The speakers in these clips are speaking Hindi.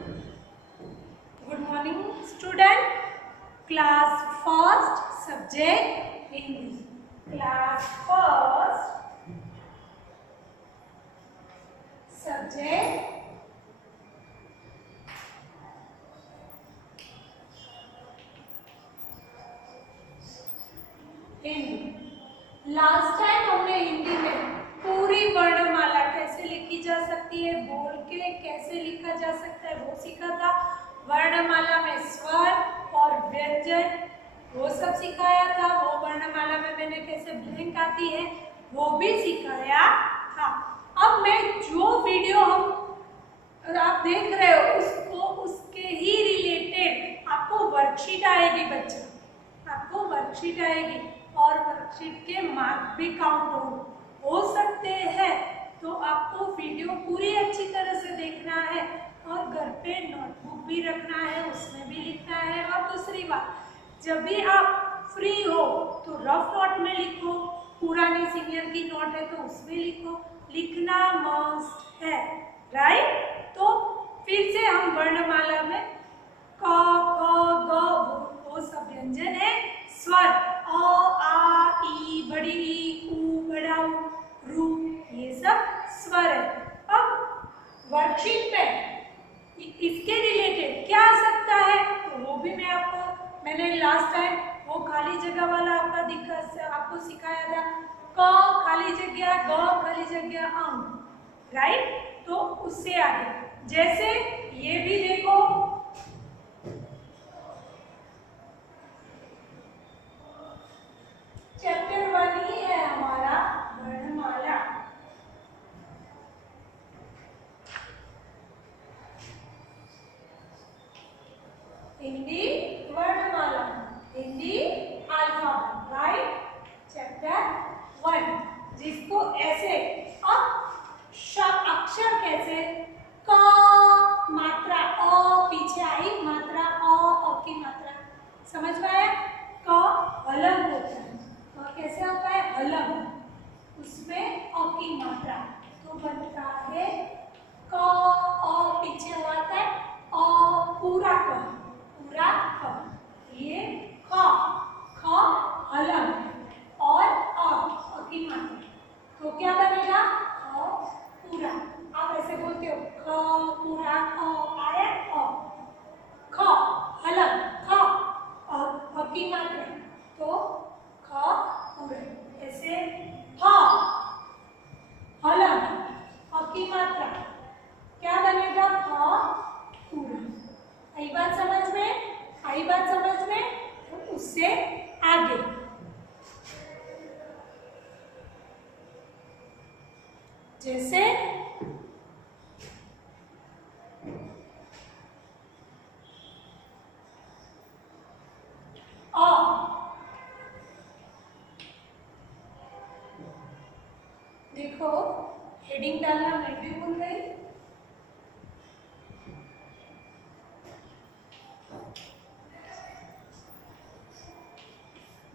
Good morning, student. Class first, subject English. Class first, subject Hindi. Last time हमने हिंदी में पूरी वर्णमाला कैसे लिखी जा सकती है, बोल के कैसे लिखा जा सकता है वो सीखा था। वर्णमाला में स्वर और व्यंजन वो सब सिखाया था। वो वर्णमाला में मैंने कैसे ब्लैंक आती है वो भी सिखाया था। अब मैं जो वीडियो आप देख रहे हो उसको उसके ही रिलेटेड आपको वर्कशीट आएगी बच्चा, आपको वर्कशीट आएगी और वर्कशीट के मार्क भी काउंट हो सकते हैं। तो आपको वीडियो पूरी अच्छी तरह से देखना है और घर पे नोटबुक भी रखना है, उसमें भी लिखना है। और दूसरी बात, जब भी आप फ्री हो तो रफ नोट में लिखो, पुरानी सीनियर की नोट है तो उसमें लिखो, लिखना मस्ट है, राइट। तो फिर से हम वर्णमाला में क ख ग वो सब व्यंजन है। स्वर अ आ ई बड़ी ई उ बड़ा उ रू ये सब स्वर है। अब वर्कशीट में इसके रिलेटेड क्या आ सकता है तो वो भी मैंने लास्ट टाइम वो खाली जगह वाला आपको सिखाया था। क खाली जगह, ग खाली जगह, राइट। तो उससे आगे जैसे ये भी देखो, चैप्टर 1 ही है हमारा वर्णमाला। हिंदी वर्णमाला, हिंदी अल्फाबेट, राइट। चैप्टर 1 जिसको ऐसे अब अक्षर कैसे क मात्रा अ पीछे आई, मात्रा अ की मात्रा समझ में आया। क हलंग होता है, कैसे होता है हलंग, उसमें अ की मात्रा तो बनता है क। अ पीछे आता है अ पूरा क, पूरा क। ये ख, ख हलंग और अ की मात्रा तो क्या बनेगा ख पूरा। आप ऐसे बोलते हो ख पूरा ख आया अ, ख हलंग ख अ की मात्रा तो ख पूरा। ऐसे फ हलंग अ की मात्रा क्या बनेगा फ पूरा। आई बात समझ में, आई बात समझ में। तो उससे आगे जैसे देखो हेडिंग डालना मैं भी भूल गई।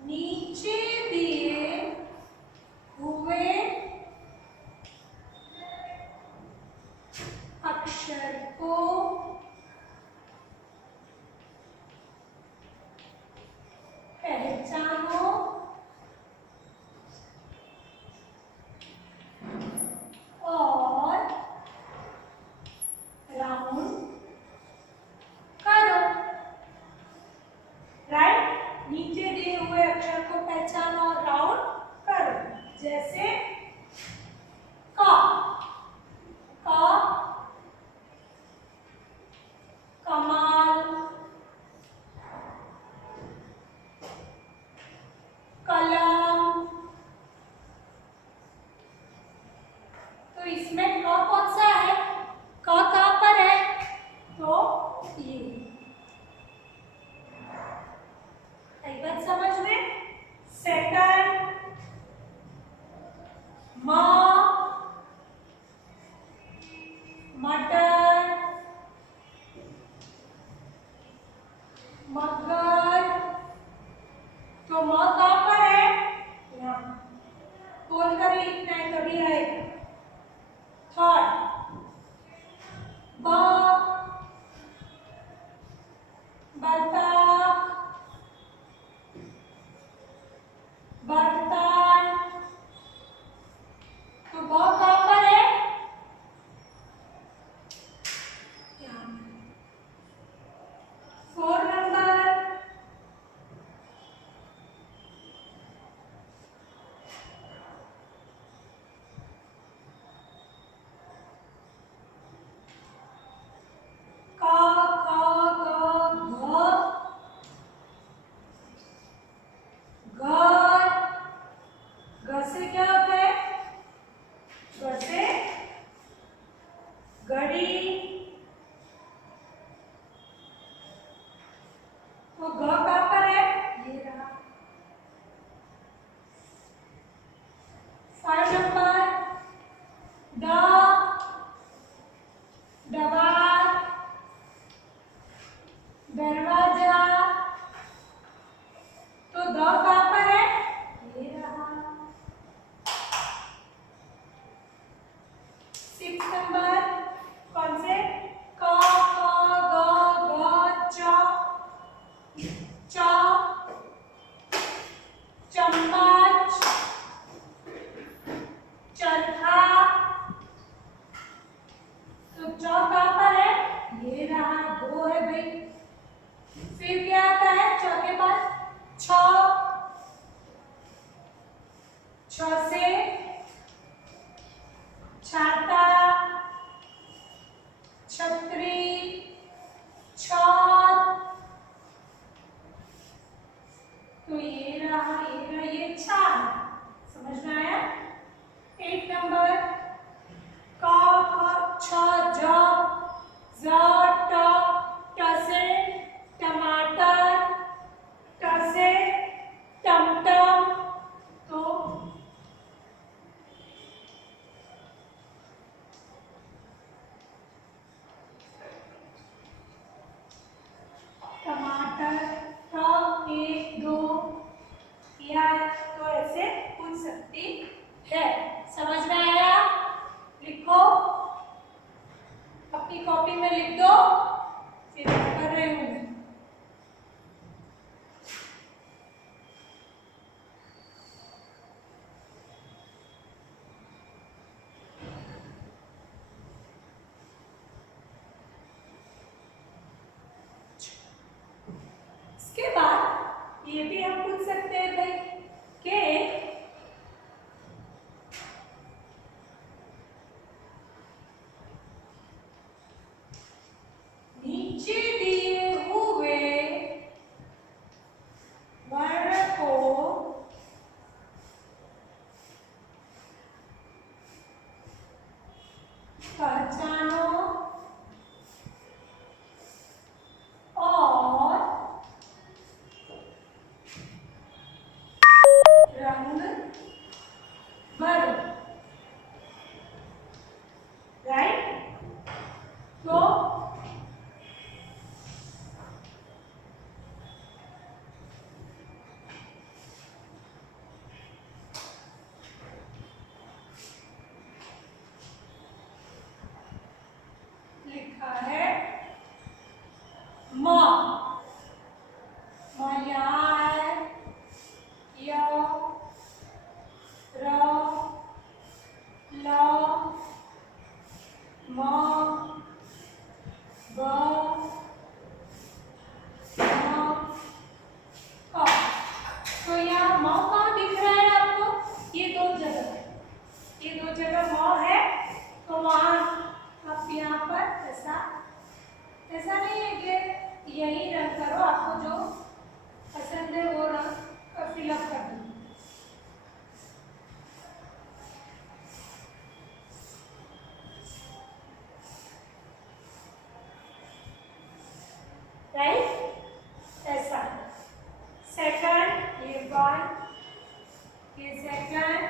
नीचे दिए हुए अक्षर को पहचानो और राउंड करो, राइट। नीचे दिए हुए अक्षर को पहचानो और राउंड करो। जैसे क, क फिर क्या आता है च के बाद? छ, छ से छाता, छतरी, छत। तो ये रहा ये चार। समझ में आया? 8 नंबर क ख छ ज ज ट से टमाटर, ट से टमटम। तो टमाटर ट 1 2 या तो ऐसे पूछ सकती है। समझ में आया? लिखो, अपनी कॉपी में लिख दो, फिर कर रही हूँ मैं। इसके बाद ये भी हम पूछ सकते हैं भाई कि नीचे दिए हुए वर्ण को पहचानो और रंग भरो। राइट? तो लिखा है म यहाँ है य र ल म ब क। तो यहाँ म कहाँ दिख रहा है आपको? ये दो जगह, ये दो जगह म है। तो वहां आप यहाँ पर ऐसा नहीं है कि यही रंग करो, आपको जो पसंद है वो रंग फिलअप कर दो। राइट? ऐसा सेकंड, ये 1, ये सेकंड,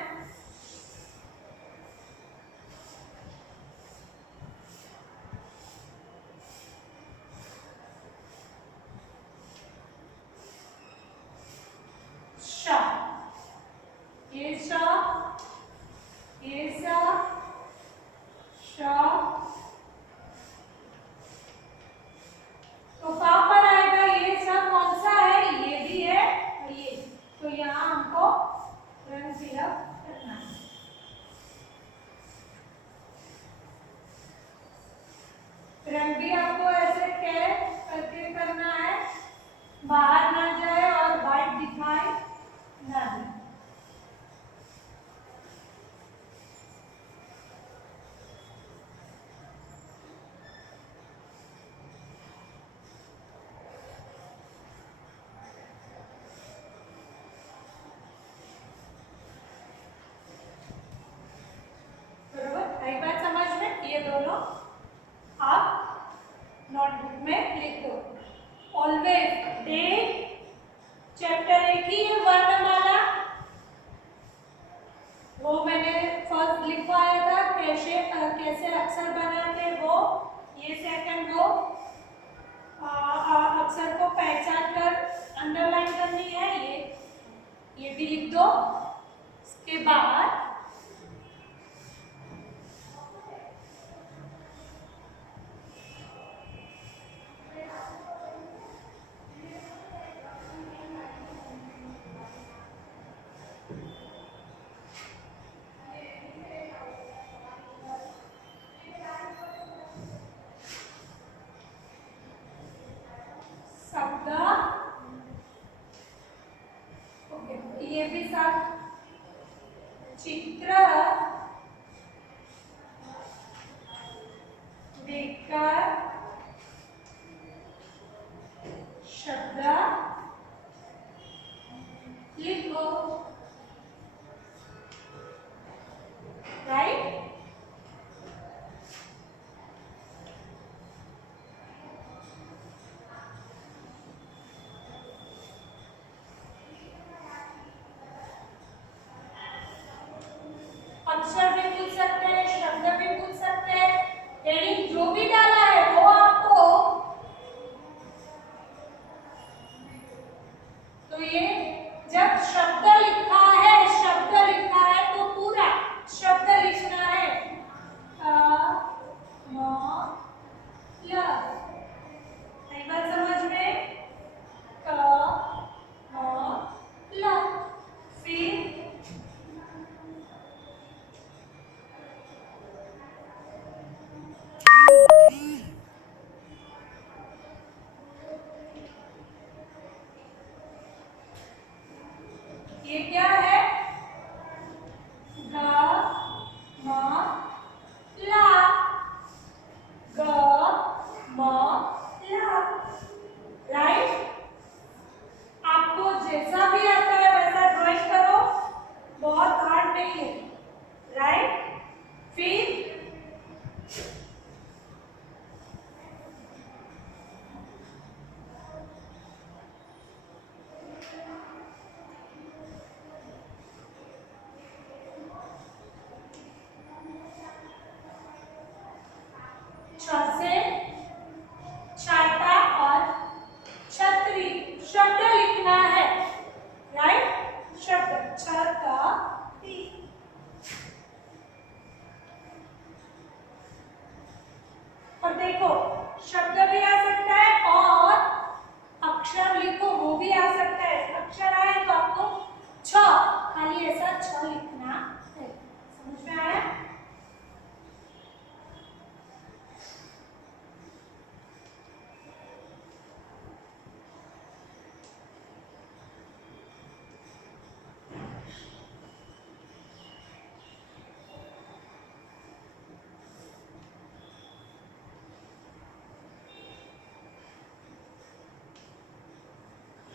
श, ये श, ये स, श। तो कहाँ पर आएगा? ये सब कौन सा है? ये भी है और ये। तो यहाँ हमको रंग फिलअप करना है। रंग भी आपको ऐसे करके करना है, बाहर ना जाए और वाइट दिखाई ना दे। बरोबर? एक बात समझ में, ये दोनों आप नोटबुक में लिख दो। ऑलवेज डे चैप्टर 1 ही है वर्णमाला, वो मैंने फर्स्ट लिखवाया था कैसे अक्षर बनाते वो। ये सेकंड वो अक्षर को पहचान कर अंडरलाइन करनी है, ये भी लिख दो। इसके बाद सब जो भी डाला है वो आपको, तो ये जब शब्द लिखा है तो पूरा शब्द लिखना है। नई बात समझ में? ल। फिर ये क्या है? ग म ला, ग म ला। राइट? आपको जैसा भी आता है वैसा ड्राइंग करो, बहुत हार्ड नहीं है। राइट? फिर छ से छाता और छतरी शब्द लिखना है। राइट? शब्द छतरी। और देखो शब्द भी आ सकता है और अक्षर लिखो वो भी आ सकता है। अक्षर आए तो आपको छ, खाली ऐसा छ लिखना है। समझ में आया?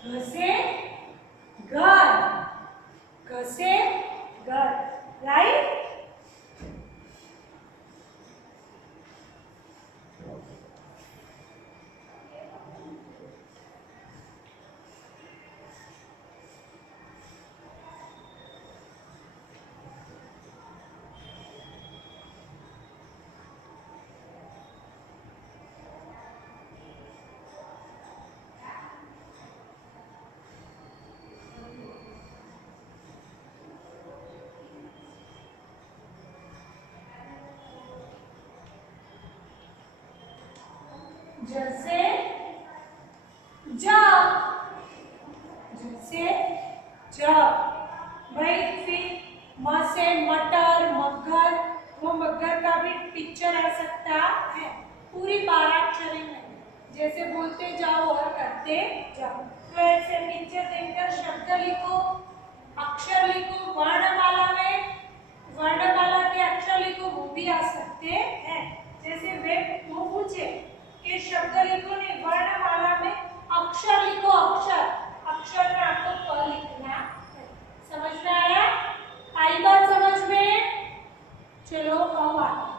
घ से घर, घ से घर। राइट? जैसे जा, जैसे जा। भाई फिर म से मटर, मगर, वो मगर का भी पिक्चर आ सकता है। पूरी 12 अक्षरें में जैसे बोलते जाओ और करते जाओ। तो ऐसे पिक्चर देखकर शब्द लिखो, अक्षर लिखो। वर्णमाला में वर्णमाला के अक्षर लिखो वो भी आ सकते हैं। जैसे वे वो पूछे कि शब्द लिखो, नहीं वर्णमाला में अक्षर लिखो। अक्षर अक्षर में आपको प लिखना है। समझ में आया? आई बात समझ में? चलो अब आगे।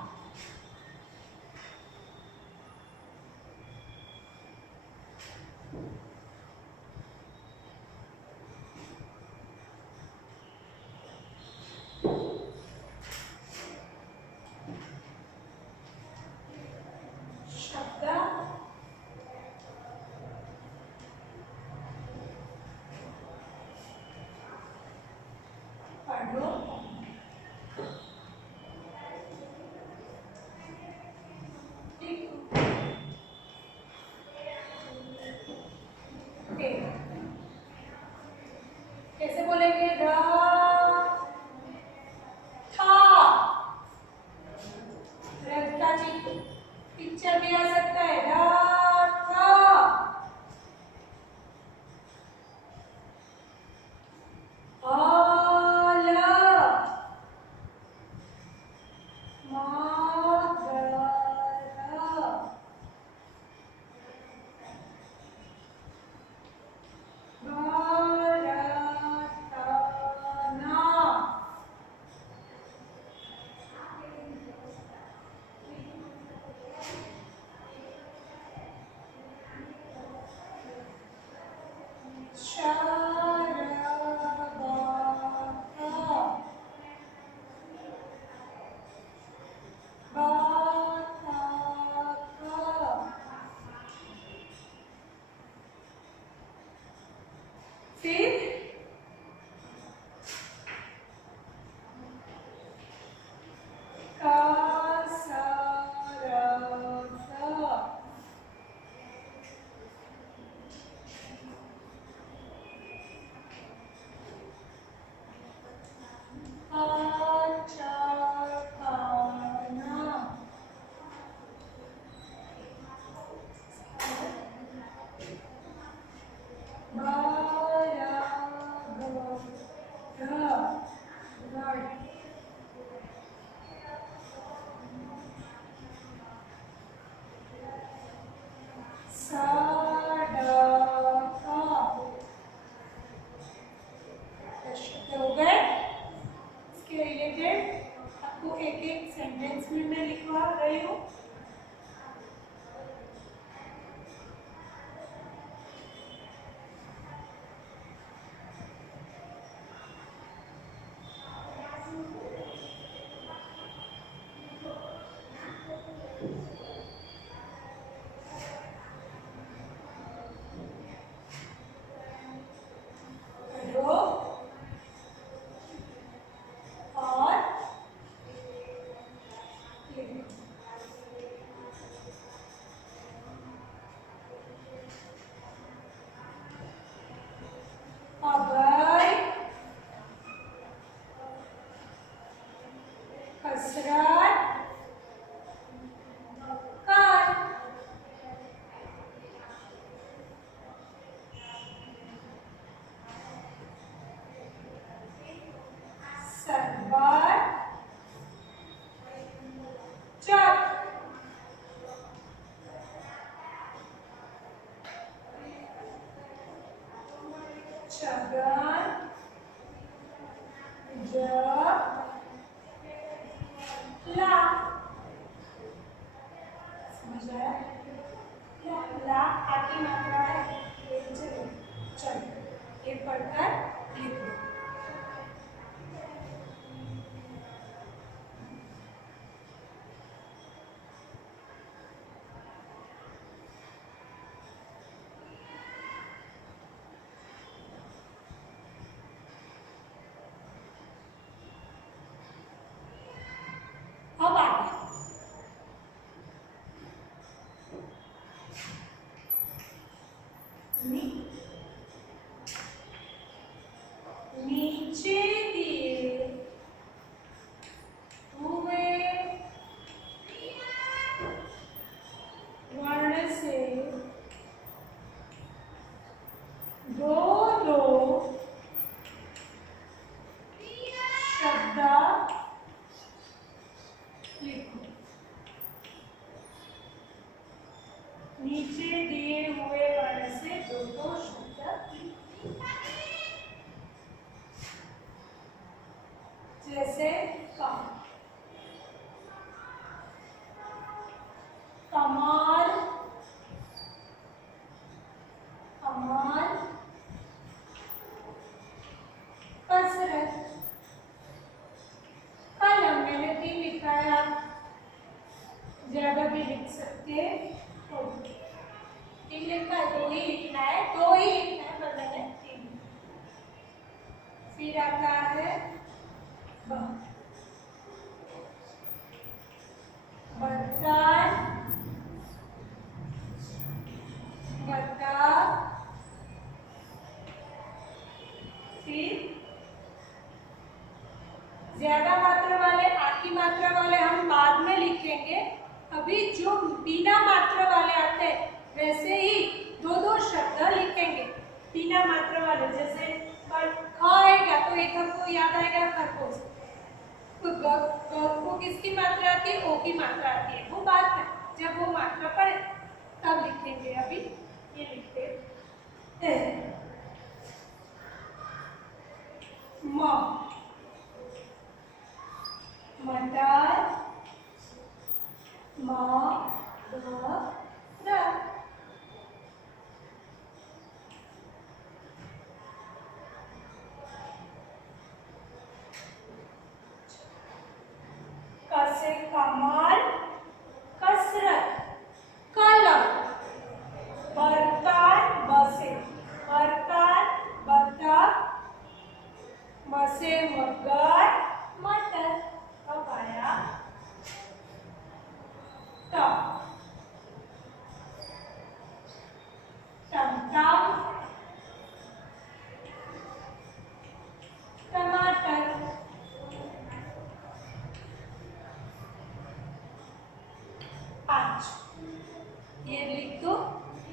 शगन ज ला। समझ आया? ला आकी मात्रा है। चलो ये पढ़कर लिख दो। अब आगे नीचे दिए हुए वर्ण से दो दो शब्द लिखो। नीचे दिए हुए वर्ण से दो दो शब्द लिखो। जैसे कमाल, कमाल, कसरत। कलम मैंने 3 लिखा है, आप ज्यादा भी लिख सकते हो। 3 लिखा है, 2 ही लिखना है, 2 ही लिखना है, पर मैंने 3। फिर आता है बर्तन, बर्तन। फिर ज्यादा मात्रा वाले, आकी मात्रा वाले हम बाद में लिखेंगे। अभी जो बिना मात्रा वाले आते हैं वैसे ही दो दो शब्द लिखेंगे बिना मात्रा वाले। जैसे खाएगा तो एक हमको याद आएगा खरगोश। तो को किसकी मात्रा आती है? ओ की मात्रा आती है। वो बात है जब वो मात्रा पड़े तब लिखेंगे। अभी ये लिखते हैं मटर, से कमाल, कसरत, कलम, बर्तन, बसे, बर्तन, बतख, मसे मगर, मटर। अब आया टमटम, टमाटर। ये लिख दो,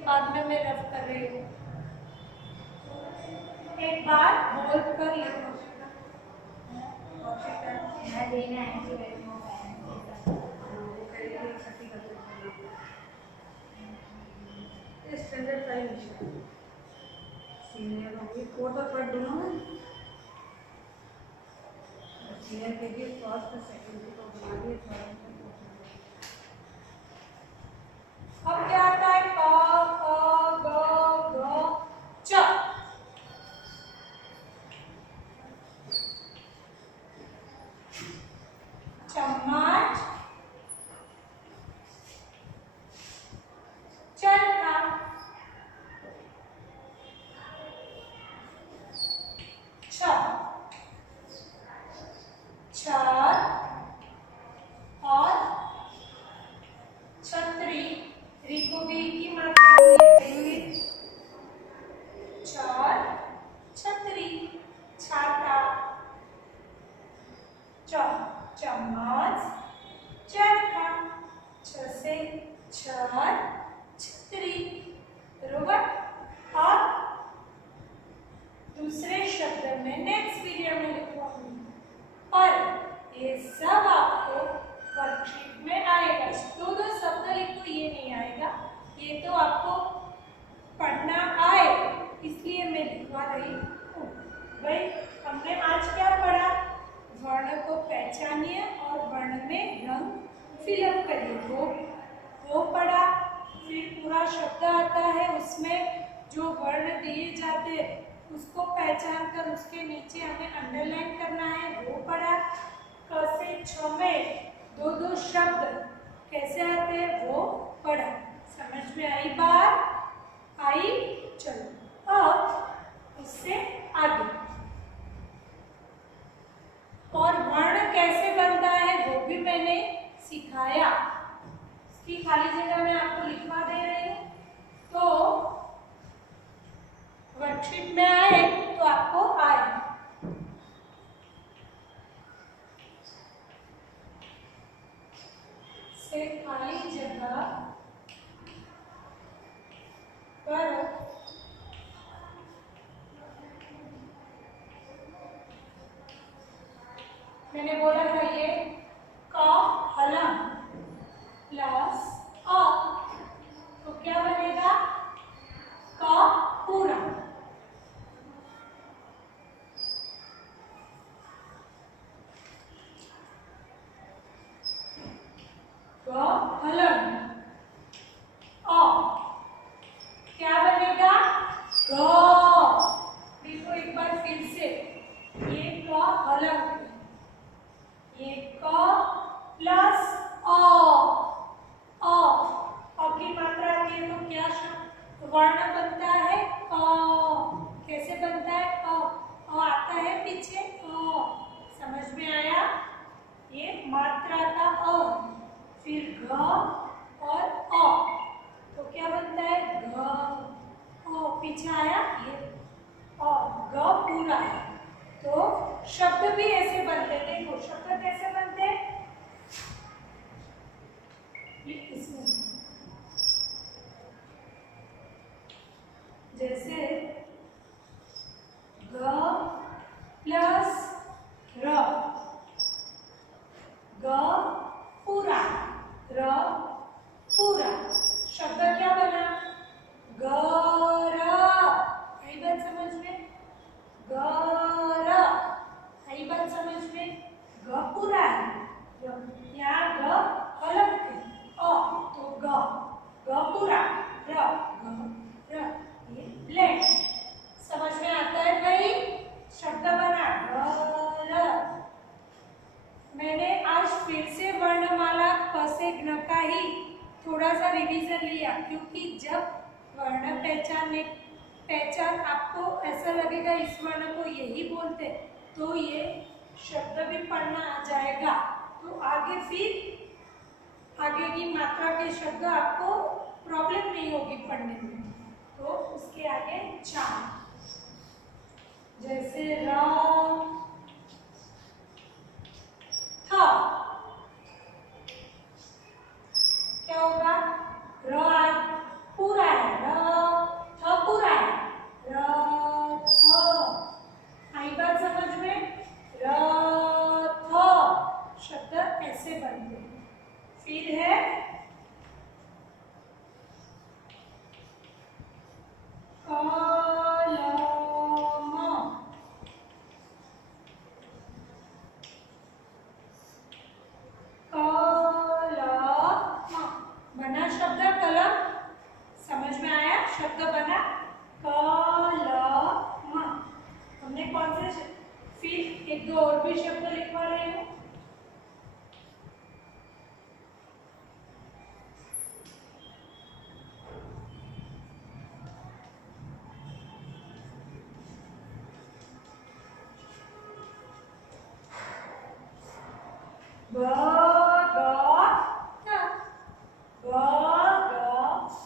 बाद में मैं रफ कर रही हूँ। एक बार बोल कर लिखो। स्टैंडर्ड टाइम सीनियर होगी कोर्ट और पढ़ दोनों में सीनियर के लिए फर्स्ट सेकंड को बना दिए थर्ड। अब क्या आता है? क ख ग घ च। चम्मच, चरखा, छत, छत और में रंग फिलअप करिए। वो पढ़ा। फिर पूरा शब्द आता है, उसमें जो वर्ण दिए जाते हैं उसको पहचान कर उसके नीचे हमें अंडरलाइन करना है, वो पढ़ा। क से छ में दो दो शब्द कैसे आते हैं वो पढ़ा। समझ में आई बात? आई? चलो अब उससे आगे और वर्ण कैसे बनता है वो भी मैंने सिखाया। इसकी खाली जगह मैं आपको लिखवा दे रही हूँ, तो वर्कशीट में आए तो आपको आए। से खाली जगह पर मैंने बोला था ये क हलम प्लस अ, तो क्या बनेगा? क पूरा। क हलम अ क्या बनेगा? ग। देखो एक बार फिर से, ये क हलम, ये क प्लस अ की मात्रा आती है तो क्या वर्ण बनता है? क। कैसे बनता है? अ आता है पीछे अ। समझ में आया? ये मात्रा का अ, फिर घ और अ, तो क्या बनता है? घ। पीछे आया ये अ, ग पूरा है। तो शब्द भी ऐसे बनते हैं। देखो शब्द कैसे बनते हैं? इसमें जैसे ग प्लस र, ग पूरा, र पूरा, शब्द क्या बना? गर। आई बात समझ में? गर। आई बात समझ में? ग पूरा है, यहाँ ग अलग थे अ, तो ग पूरा, र ग र, ये ब्लैंक। समझ में आता है भाई? शब्द बना गर। मैंने आज फिर से वर्णमाला क से ज्ञ का ही थोड़ा सा रिवीजन लिया, क्योंकि जब वर्ण पहचान आपको ऐसा लगेगा इस वर्ण को यही बोलते, तो ये शब्द भी पढ़ना आ जाएगा। तो आगे फिर आगे की मात्रा के शब्द आपको प्रॉब्लम नहीं होगी पढ़ने में। तो उसके आगे चार, जैसे र थ, क्या होगा? र पूरा है, र थ पूरा है, र थ। आई बात समझ में? र थ शब्द ऐसे बनते हैं। फिर है कलम, बना शब्द कलम। समझ में आया? शब्द बना कलम। हमने कौन से फिर एक दो और भी शब्द लिखवा रही हूँ। ब ग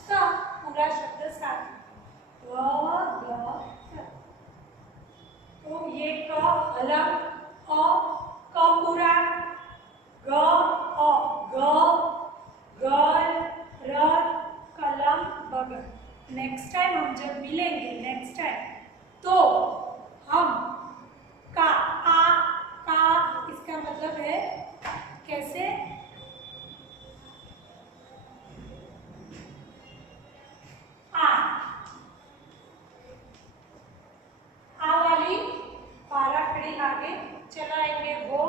थ, पूरा शब्द साथ। ग थ, तो ये क अलग, अ क पूरा, ग अ ग गल रथ कलम बगल। नेक्स्ट टाइम हम जब मिलेंगे नेक्स्ट टाइम, तो हम का इसका मतलब है कैसे? आ वाली पारा खड़ी आगे चलाएंगे, वो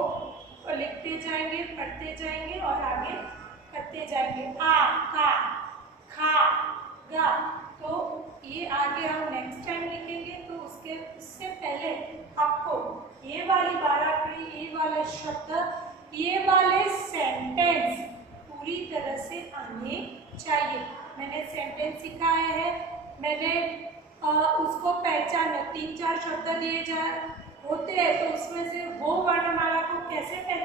लिखते जाएंगे, पढ़ते जाएंगे। जाएंगे आ का खा गा। तो ये आगे हम नेक्स्ट टाइम लिखेंगे तो उससे पहले आपको ये वाली बाराखड़ी, ये वाले शब्द, ये वाले सेंटेंस पूरी तरह से आने चाहिए। मैंने सेंटेंस सिखाया है, मैंने उसको पहचान 3-4 शब्द दिए जा होते हैं तो उसमें से वो वर्णमाला को कैसे पहचान